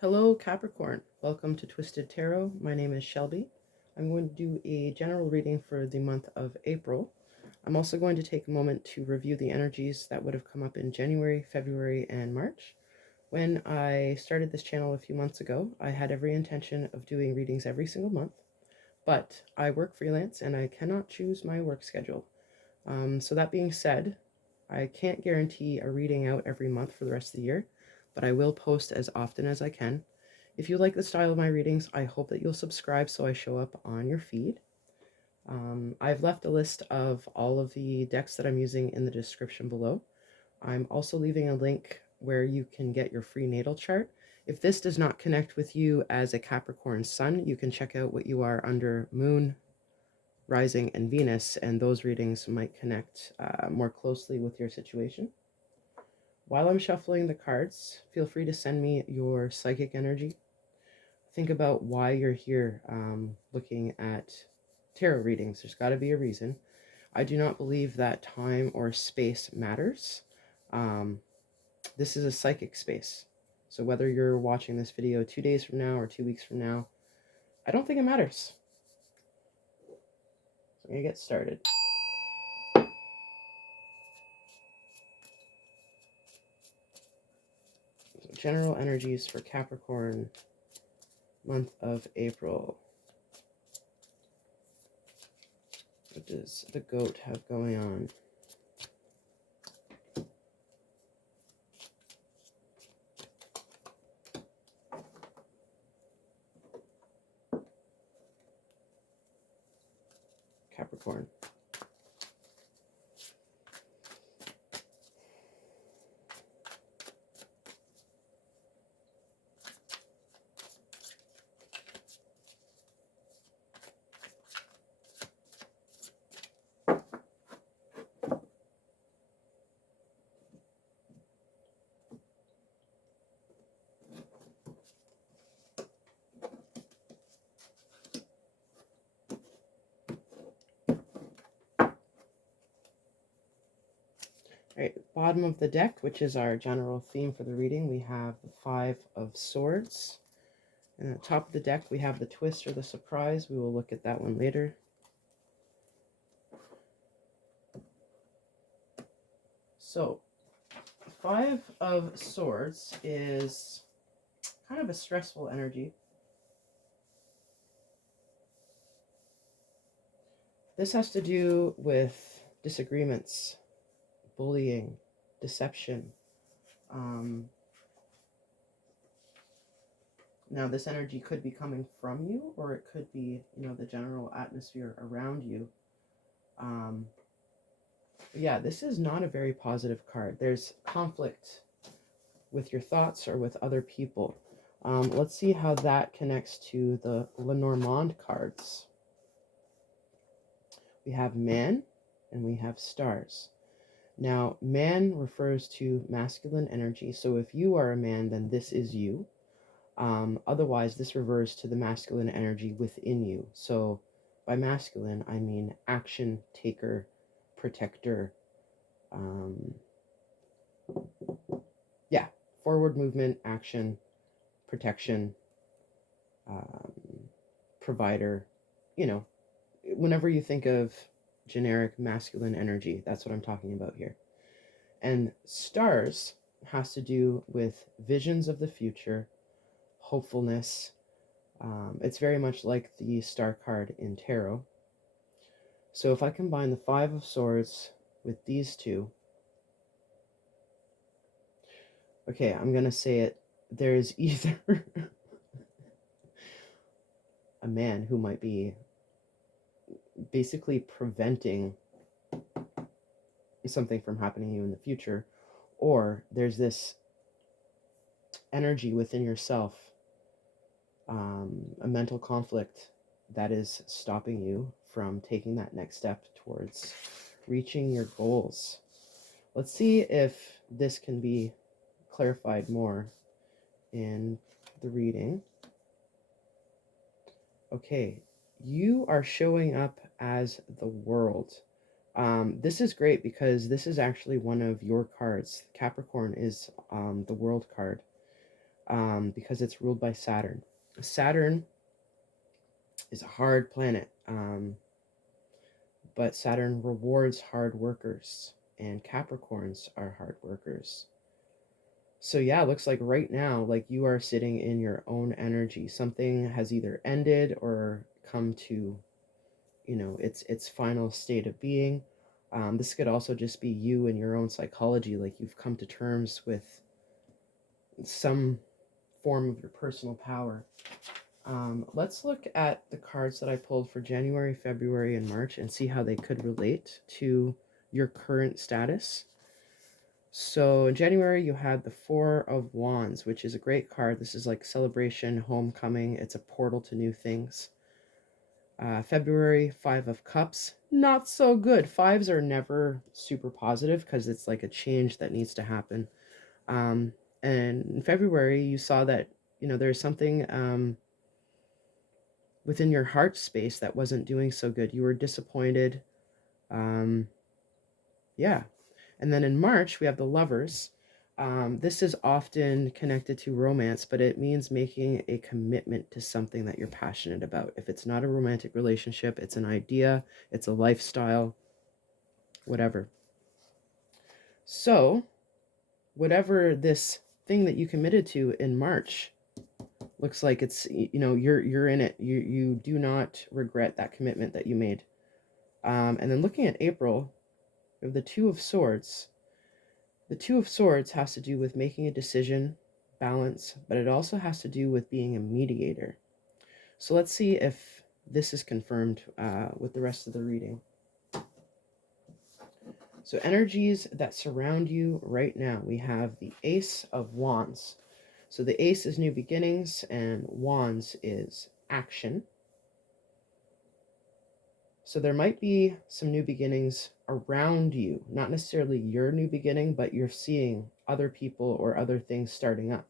Hello Capricorn, welcome to Twisted Tarot. My name is Shelby. I'm going to do a general reading for the month of April. I'm also going to take a moment to review the energies that would have come up in January, February, and March. When I started this channel a few months ago, I had every intention of doing readings every single month, but I work freelance and I cannot choose my work schedule. So that being said, I can't guarantee a reading out every month for the rest of the year, but I will post as often as I can. If you like the style of my readings, I hope that you'll subscribe so I show up on your feed. I've left a list of all of the decks that I'm using in the description below. I'm also leaving a link where you can get your free natal chart. If this does not connect with you as a Capricorn sun, you can check out what you are under Moon, Rising, and Venus, and those readings might connect more closely with your situation. While I'm shuffling the cards, feel free to send me your psychic energy. Think about why you're here looking at tarot readings. There's got to be a reason. I do not believe that time or space matters. This is a psychic space. So whether you're watching this video 2 days from now or 2 weeks from now, I don't think it matters. So I'm going to get started. So general energies for Capricorn, month of April. What does the goat have going on? Capricorn. All right, bottom of the deck, which is our general theme for the reading, we have the Five of Swords. And at the top of the deck, we have the twist or the surprise. We will look at that one later. So, Five of Swords is kind of a stressful energy. This has to do with disagreements, bullying, deception. Now, this energy could be coming from you, or it could be, the general atmosphere around you. Yeah, this is not a very positive card. There's conflict with your thoughts or with other people. Let's see how that connects to the Lenormand cards. We have man and we have stars. Now, man refers to masculine energy. So if you are a man, then this is you. Otherwise, this refers to the masculine energy within you. So by masculine, I mean action taker, protector. Yeah, forward movement, action, protection, provider. Whenever you think of generic masculine energy, that's what I'm talking about here. And stars has to do with visions of the future, hopefulness. It's very much like the star card in tarot. So if I combine the Five of Swords with these two, okay, I'm going to say it. There's either a man who might be basically preventing something from happening to you in the future, or there's this energy within yourself, a mental conflict that is stopping you from taking that next step towards reaching your goals. Let's see if this can be clarified more in the reading. Okay, you are showing up as the world. This is great because this is actually one of your cards. Capricorn is the world card. because it's ruled by Saturn. Saturn is a hard planet, but Saturn rewards hard workers, and Capricorns are hard workers. So yeah, it looks like right now, like you are sitting in your own energy. Something has either ended or come to, its final state of being. This could also just be you and your own psychology, like you've come to terms with some form of your personal power. Let's look at the cards that I pulled for January, February, and March and see how they could relate to your current status. So in January, you had the Four of Wands, which is a great card. This is like celebration, homecoming. It's a portal to new things. February, Five of Cups. Not so good. Fives are never super positive because it's like a change that needs to happen. And in February, you saw that, there's something within your heart space that wasn't doing so good. You were disappointed. Yeah. And then in March, we have the Lovers. This is often connected to romance, but it means making a commitment to something that you're passionate about. If it's not a romantic relationship, it's an idea, it's a lifestyle, whatever. So, whatever this thing that you committed to in March looks like, it's, you're in it. You do not regret that commitment that you made. And then looking at April, we have the Two of Swords. The Two of Swords has to do with making a decision, balance, but it also has to do with being a mediator. So let's see if this is confirmed with the rest of the reading. So energies that surround you right now, we have the Ace of Wands. So the Ace is new beginnings and Wands is action. So there might be some new beginnings around you, not necessarily your new beginning, but you're seeing other people or other things starting up.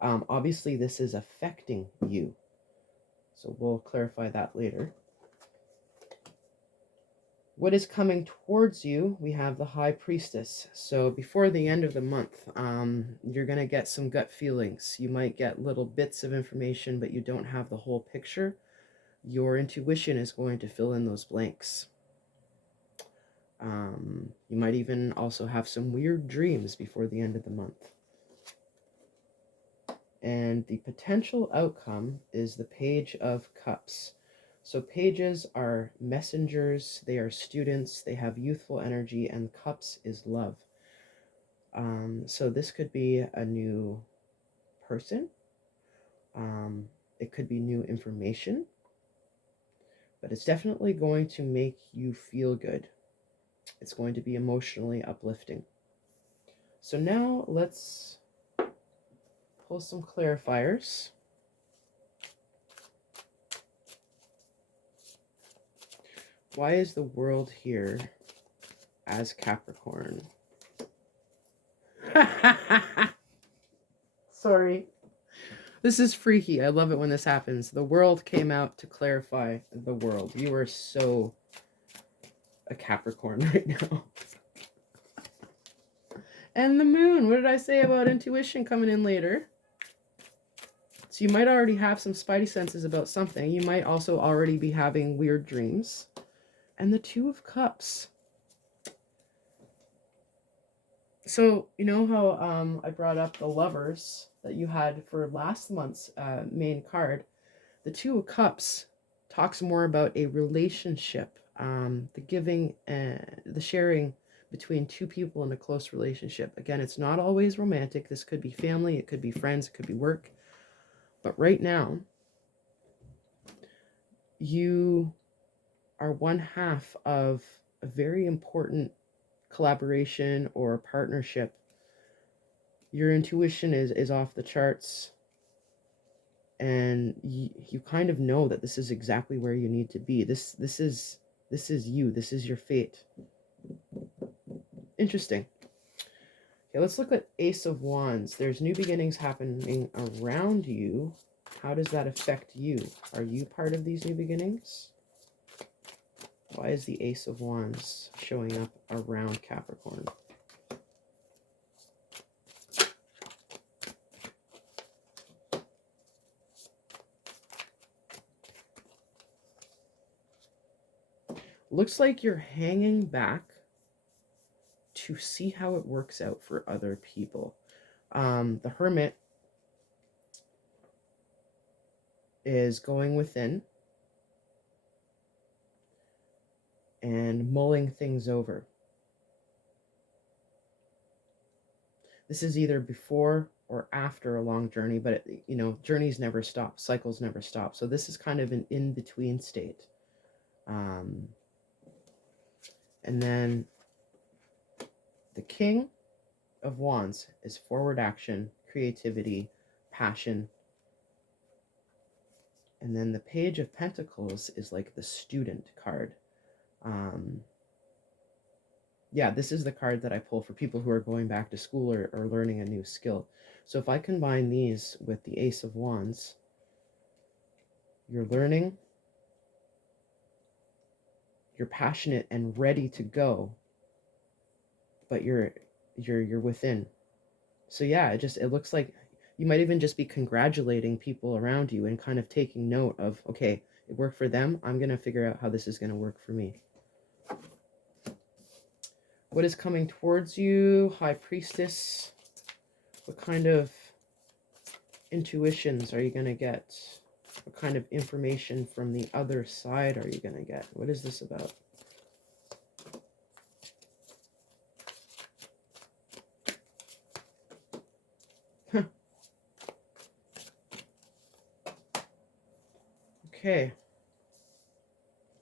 Obviously, this is affecting you. So we'll clarify that later. What is coming towards you? We have the High Priestess. So before the end of the month, you're going to get some gut feelings. You might get little bits of information, but you don't have the whole picture. Your intuition is going to fill in those blanks. You might even also have some weird dreams before the end of the month. And the potential outcome is the Page of Cups. So pages are messengers, they are students, they have youthful energy, and cups is love. So this could be a new person. It could be new information. But it's definitely going to make you feel good. It's going to be emotionally uplifting. So now let's pull some clarifiers. Why is the world here as Capricorn? Sorry. This is freaky. I love it when this happens. The world came out to clarify the world. You are so a Capricorn right now. And the moon. What did I say about intuition coming in later? So you might already have some spidey senses about something. You might also already be having weird dreams. And the Two of Cups. So, you know how I brought up the Lovers that you had for last month's main card? The Two of Cups talks more about a relationship, the giving and the sharing between two people in a close relationship. Again, it's not always romantic. This could be family, it could be friends, it could be work. But right now, you are one half of a very important collaboration or partnership. Your intuition is off the charts, and you kind of know that this is exactly where you need to be. This is you. This is your fate. Interesting. Okay, let's look at Ace of Wands. There's new beginnings happening around you. How does that affect you? Are you part of these new beginnings? Why is the Ace of Wands showing up around Capricorn? Looks like you're hanging back to see how it works out for other people. The Hermit is going within and mulling things over. This is either before or after a long journey, but journeys never stop, cycles never stop. So this is kind of an in-between state. And then the King of Wands is forward action, creativity, passion. And then the Page of Pentacles is like the student card. Yeah, this is the card that I pull for people who are going back to school or learning a new skill. So if I combine these with the Ace of Wands, you're learning, you're passionate and ready to go, but you're within. So yeah, it looks like you might even just be congratulating people around you and kind of taking note of, okay, it worked for them, I'm going to figure out how this is going to work for me. What is coming towards you, High Priestess? What kind of intuitions are you going to get? What kind of information from the other side are you going to get? What is this about? Okay.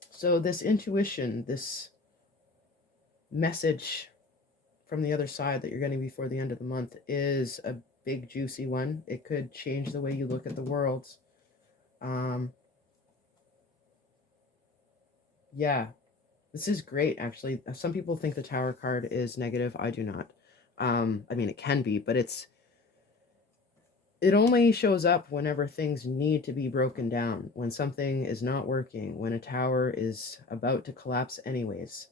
So this intuition, this message from the other side that you're getting before the end of the month is a big juicy one. It could change the way you look at the world. Yeah, this is great actually. Some people think the Tower card is negative. I do not. I mean, it can be, but it only shows up whenever things need to be broken down, when something is not working, when a tower is about to collapse anyways.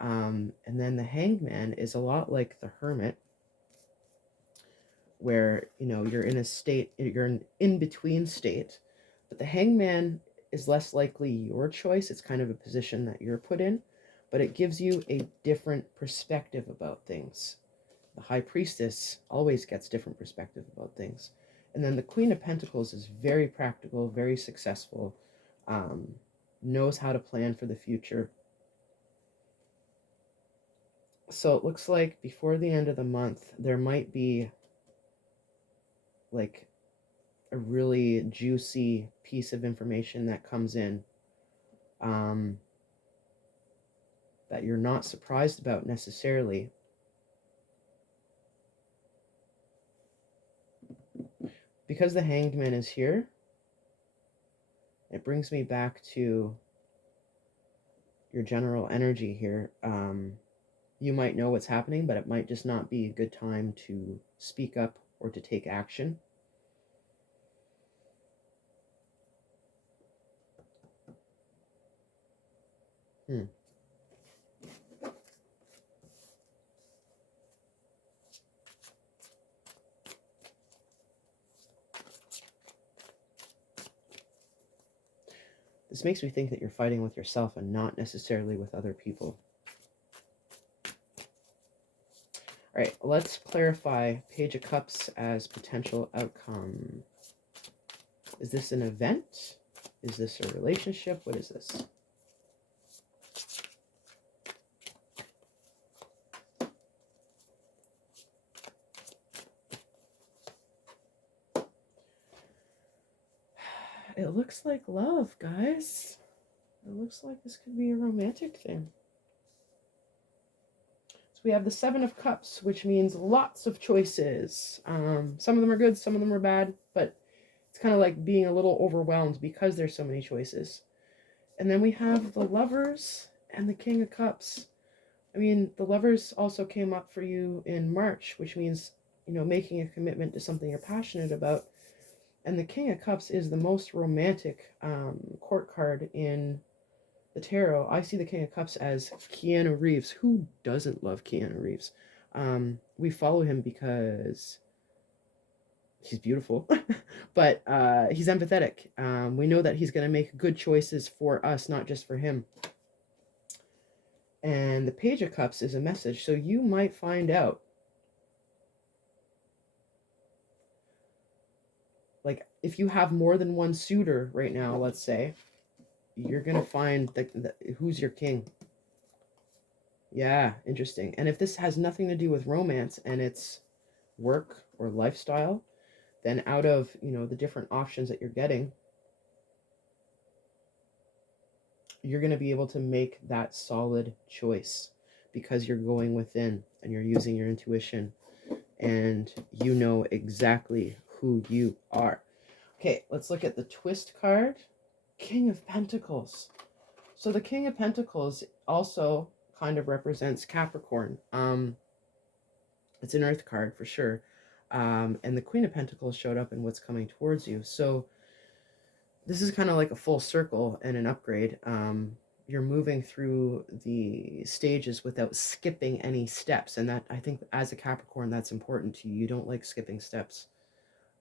And then the Hangman is a lot like the Hermit, where, you're in a state, you're an in-between state, but the Hangman is less likely your choice. It's kind of a position that you're put in, but it gives you a different perspective about things. The High Priestess always gets different perspective about things. And then the Queen of Pentacles is very practical, very successful, knows how to plan for the future. So it looks like before the end of the month, there might be like a really juicy piece of information that comes in that you're not surprised about necessarily. Because the Hanged Man is here, it brings me back to your general energy here. You might know what's happening, but it might just not be a good time to speak up or to take action. This makes me think that you're fighting with yourself and not necessarily with other people. All right, let's clarify Page of Cups as potential outcome. Is this an event? Is this a relationship? What is this? It looks like love, guys. It looks like this could be a romantic thing. So we have the Seven of Cups, which means lots of choices. Some of them are good, some of them are bad, but it's kind of like being a little overwhelmed because there's so many choices. And then we have the Lovers and the King of Cups. I mean, the Lovers also came up for you in March, which means, making a commitment to something you're passionate about. And the King of Cups is the most romantic court card in the tarot. I see the King of Cups as Keanu Reeves. Who doesn't love Keanu Reeves? We follow him because he's beautiful, but he's empathetic. We know that he's going to make good choices for us, not just for him. And the Page of Cups is a message. So you might find out, like, if you have more than one suitor right now, let's say, you're going to find who's your king. Yeah, interesting. And if this has nothing to do with romance and it's work or lifestyle, then out of, the different options that you're getting, you're going to be able to make that solid choice because you're going within and you're using your intuition and you know exactly who you are. Okay, let's look at the twist card. King of Pentacles. So the King of Pentacles also kind of represents Capricorn. It's an earth card for sure. And the Queen of Pentacles showed up in what's coming towards you. So this is kind of like a full circle and an upgrade. You're moving through the stages without skipping any steps. And that, I think, as a Capricorn, that's important to you. You don't like skipping steps.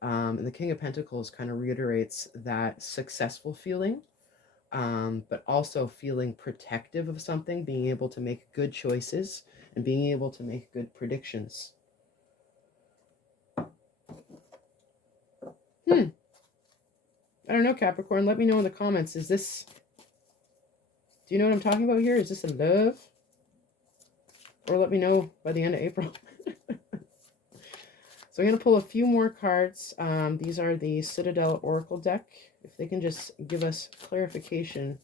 And the King of Pentacles kind of reiterates that successful feeling, but also feeling protective of something, being able to make good choices and being able to make good predictions. I don't know, Capricorn. Let me know in the comments. Do you know what I'm talking about here? Is this a love? Or let me know by the end of April. So I'm going to pull a few more cards. These are the Citadel Oracle deck. If they can just give us clarification.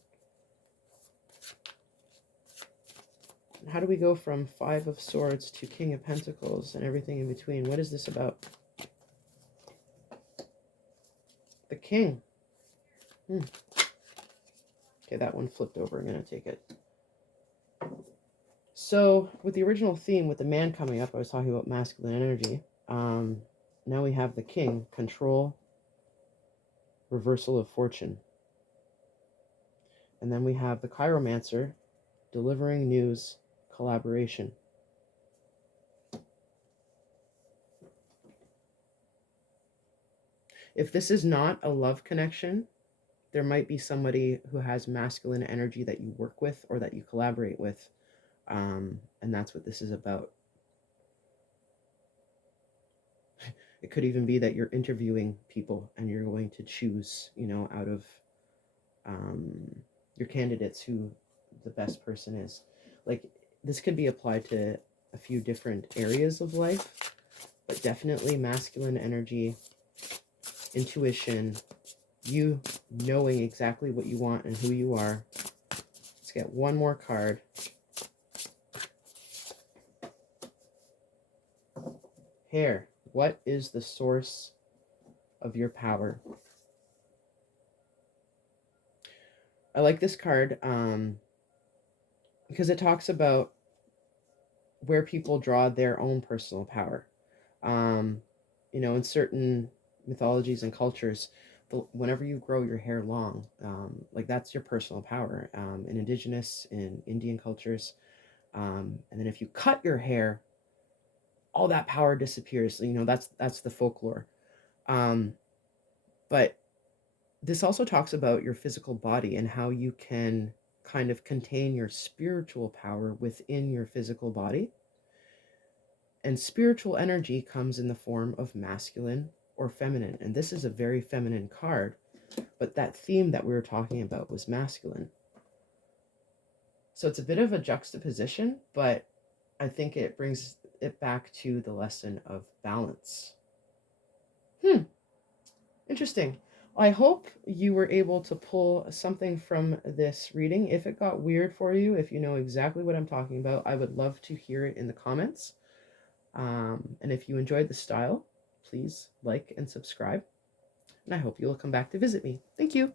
How do we go from Five of Swords to King of Pentacles and everything in between? What is this about? The King. Okay, that one flipped over. I'm going to take it. So with the original theme, with the man coming up, I was talking about masculine energy. Now we have the King, control, reversal of fortune. And then we have the Chiromancer, delivering news, collaboration. If this is not a love connection, there might be somebody who has masculine energy that you work with or that you collaborate with. And that's what this is about. It could even be that you're interviewing people and you're going to choose, out of your candidates who the best person is. Like, this could be applied to a few different areas of life, but definitely masculine energy, intuition, you knowing exactly what you want and who you are. Let's get one more card. Hair. What is the source of your power? I like this card because it talks about where people draw their own personal power. In certain mythologies and cultures, whenever you grow your hair long, like, that's your personal power. In indigenous, in Indian cultures, and then if you cut your hair, all that power disappears. That's the folklore. But this also talks about your physical body and how you can kind of contain your spiritual power within your physical body. And spiritual energy comes in the form of masculine or feminine. And this is a very feminine card, but that theme that we were talking about was masculine. So it's a bit of a juxtaposition, but I think it brings it back to the lesson of balance. Interesting. I hope you were able to pull something from this reading. If it got weird for you, if you know exactly what I'm talking about, I would love to hear it in the comments. And if you enjoyed the style, please like and subscribe. And I hope you'll come back to visit me. Thank you.